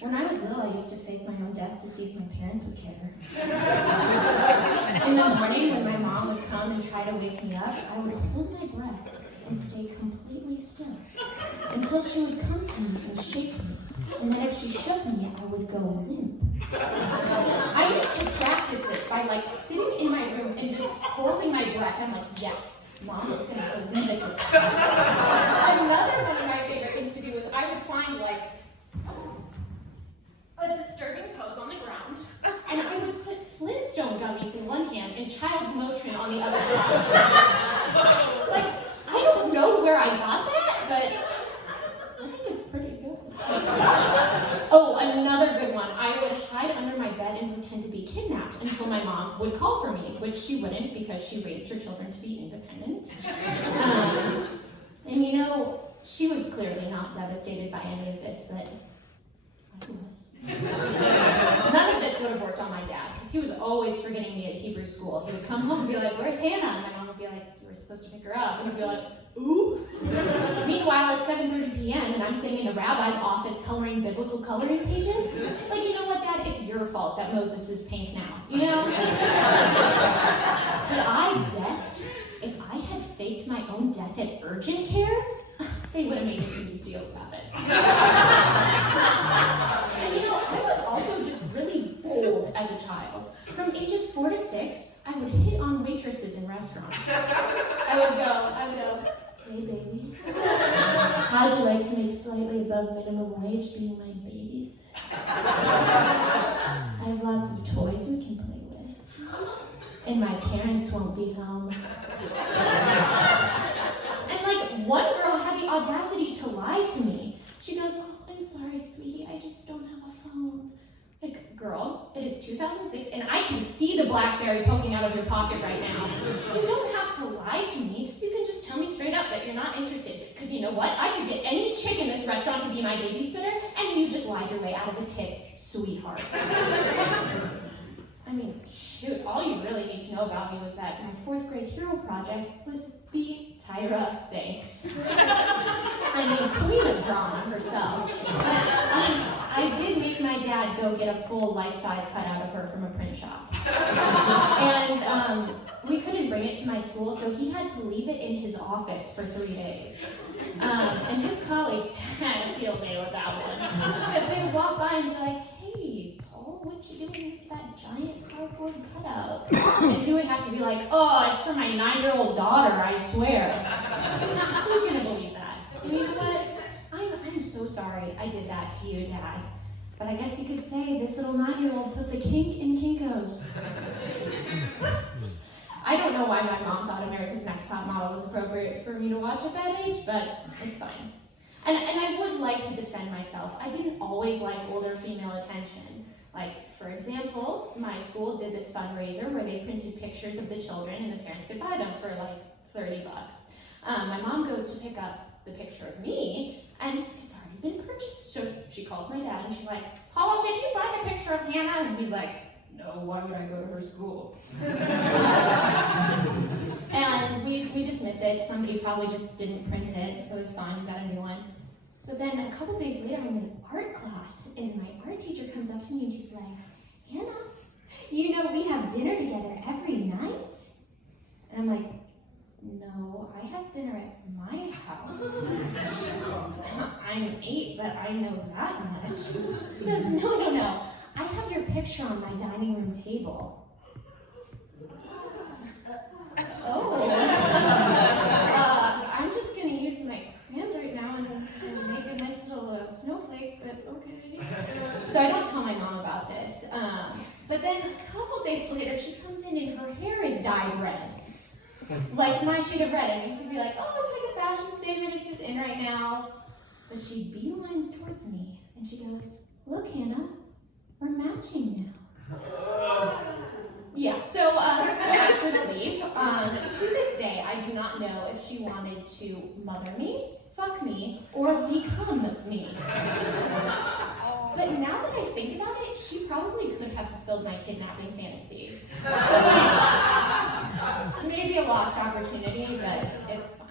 When I was little, I used to fake my own death to see if my parents would care. In the morning, when my mom would come and try to wake me up, I would hold my breath and stay completely still until she would come to me and shake me. And then if she shook me, I would go limp. I used to practice this by sitting in my room and just holding my breath. I'm like, yes, Mom is going to believe it this time. Another one of my favorite things to do was I would find a disturbing pose on the ground, and I would put Flintstone gummies in one hand and Child's Motrin on the other side. I don't know where I got that, but I think it's pretty good. Oh, another good one. I would hide under my bed and pretend to be kidnapped until my mom would call for me, which she wouldn't because she raised her children to be independent. And she was clearly not devastated by any of this, but I was. None of this would have worked on my dad, because he was always forgetting me at Hebrew school. He would come home and be like, "Where's Hannah?" And my mom would be like, "You were supposed to pick her up." And I'd be like, "Oops." Meanwhile, it's 7:30 p.m. and I'm sitting in the rabbi's office coloring biblical coloring pages. You know what, Dad? It's your fault that Moses is pink now, But I bet if I had faked my own death at urgent care, they would have made a huge deal about it. And I was also just really bold as a child. From ages 4 to 6, I would hit on waitresses in restaurants. I would go, "Hey baby, how'd you like to make slightly above minimum wage being my babysitter? I have lots of toys we can play with. And my parents won't be home." And one girl had the audacity to lie to me. She goes, "Oh, I'm sorry, sweetie, I just don't have a phone." Girl, it is 2006, and I can see the BlackBerry poking out of your pocket right now. You don't have to lie to me. You can just tell me straight up that you're not interested. Because you know what? I could get any chick in this restaurant to be my babysitter, and you just lied your way out of a tip, sweetheart. Shoot, all you really need to know about me was that my 4th grade hero project was be Tyra Banks. Queen of drama herself. But I did make my dad go get a full life-size cutout of her from a print shop. And we couldn't bring it to my school, so he had to leave it in his office for 3 days. And his colleagues had a field day with that one. Because they would walk by and be like, "Hey, Paul, what you doing with that giant cardboard cutout?" And he would have to be like, "Oh, it's for my 9-year-old daughter, I swear." Who's gonna believe that? You know what? I'm so sorry I did that to you, Dad. But I guess you could say this little 9-year-old put the kink in Kinko's. I don't know why my mom thought America's Next Top Model was appropriate for me to watch at that age, but it's fine. And I would like to defend myself. I didn't always like older female attention. For example, my school did this fundraiser where they printed pictures of the children and the parents could buy them for $30. My mom goes to pick up the picture of me, and it's already been purchased. So she calls my dad, and she's like, "Paul, did you buy the picture of Hannah?" And he's like, "No, why would I go to her school?" And we dismiss it. Somebody probably just didn't print it, so it's fine, we got a new one. But then a couple days later, I'm in art class, and my art teacher comes up to me, and she's like, "Hannah, we have dinner together every night?" And I'm like, "No, I have dinner at my house." I'm 8, but I know that much. She goes, No. I have your picture on my dining room table." Oh. I'm just going to use my crayons right now and make a nice little snowflake, but okay. So I don't tell my mom about this. But then a couple days later, she comes in and her hair is dyed red. Like my shade of red. And you could be like, "Oh, it's like a fashion statement, it's just in right now." But she beelines towards me and she goes, "Look, Hannah, we're matching now." Yeah, so school asked her to leave. To this day, I do not know if she wanted to mother me, fuck me, or become me. But now that I think about it, she probably could have fulfilled my kidnapping fantasy. So maybe a lost opportunity, but it's fine.